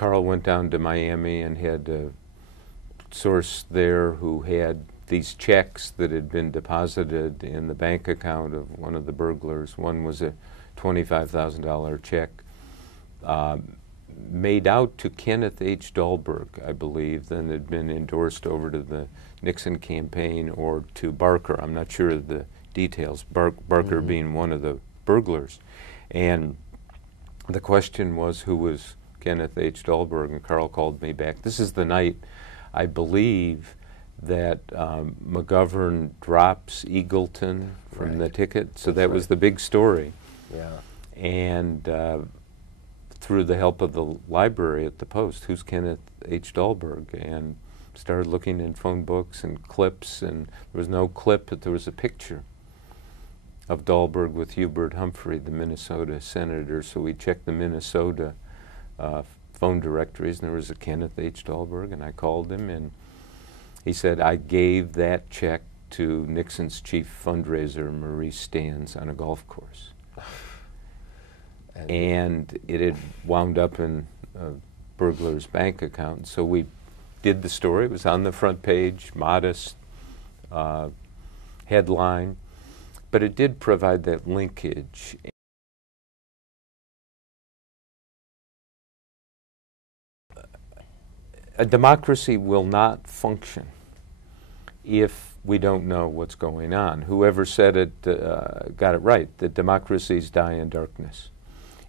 Carl went down to Miami and had a source there who had these checks that had been deposited in the bank account of one of the burglars. One was a $25,000 check made out to Kenneth H. Dahlberg, I believe, then had been endorsed over to the Nixon campaign or to Barker. I'm not sure of the details, Barker being one of the burglars. And the question was, who was Kenneth H. Dahlberg? And Carl called me back. This is the night, I believe, that McGovern drops Eagleton from the ticket. So that was the big story. Yeah. And through the help of the library at the Post, who's Kenneth H. Dahlberg? And started looking in phone books and clips, and there was no clip, but there was a picture of Dahlberg with Hubert Humphrey, the Minnesota senator. So we checked the Minnesota phone directories, and there was a Kenneth H. Dahlberg, and I called him, and he said, I gave that check to Nixon's chief fundraiser, Maurice Stans, on a golf course. And it had wound up in a burglar's bank account. So we did the story. It was on the front page, modest headline, but it did provide that linkage. A democracy will not function if we don't know what's going on. Whoever said it got it right, that democracies die in darkness.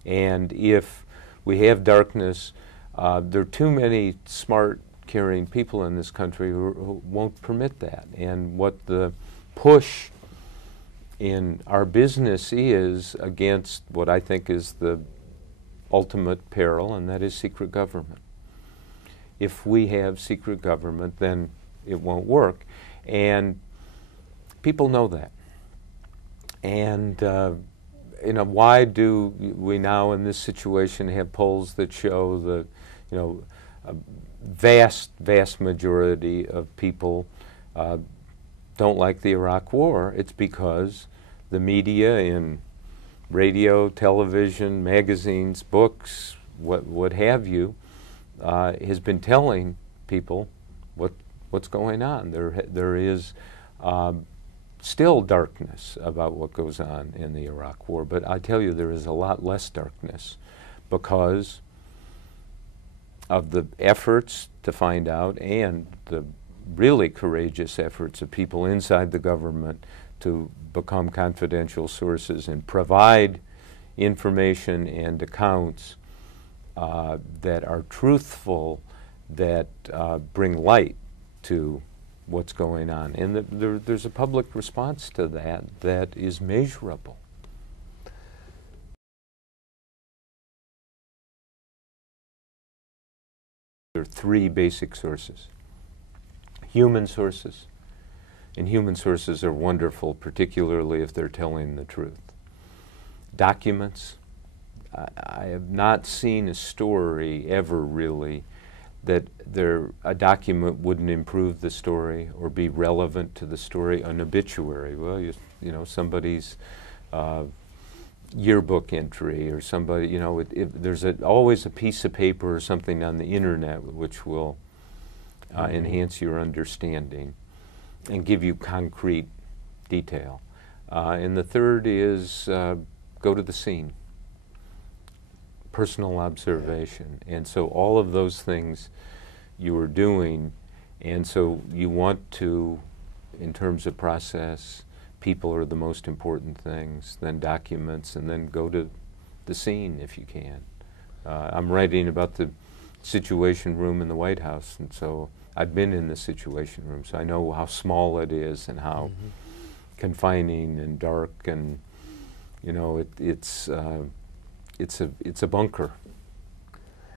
And if we have darkness, there are too many smart, caring people in this country who won't permit that. And what the push in our business is against what I think is the ultimate peril, and that is secret government. If we have secret government, then it won't work. And people know that. And you know, why do we now in this situation have polls that show that, you know, a vast majority of people don't like the Iraq War? It's because the media in radio, television, magazines, books, what have you, has been telling people what's going on. There is still darkness about what goes on in the Iraq War, but I tell you, there is a lot less darkness because of the efforts to find out and the really courageous efforts of people inside the government to become confidential sources and provide information and accounts that are truthful, that bring light to what's going on. And there's a public response to that is measurable. There are three basic sources. Human sources. And human sources are wonderful, particularly if they're telling the truth. Documents. I have not seen a story ever really that a document wouldn't improve the story or be relevant to the story. An obituary, well, you know, somebody's yearbook entry or somebody, you know, there's always a piece of paper or something on the internet which will enhance your understanding and give you concrete detail. And the third is go to the scene. Personal observation. And so all of those things you are doing, and so you want to, in terms of process, people are the most important things, then documents, and then go to the scene if you can. I'm writing about the Situation Room in the White House, and so I've been in the Situation Room, so I know how small it is and how confining and dark, and you know, it's a bunker.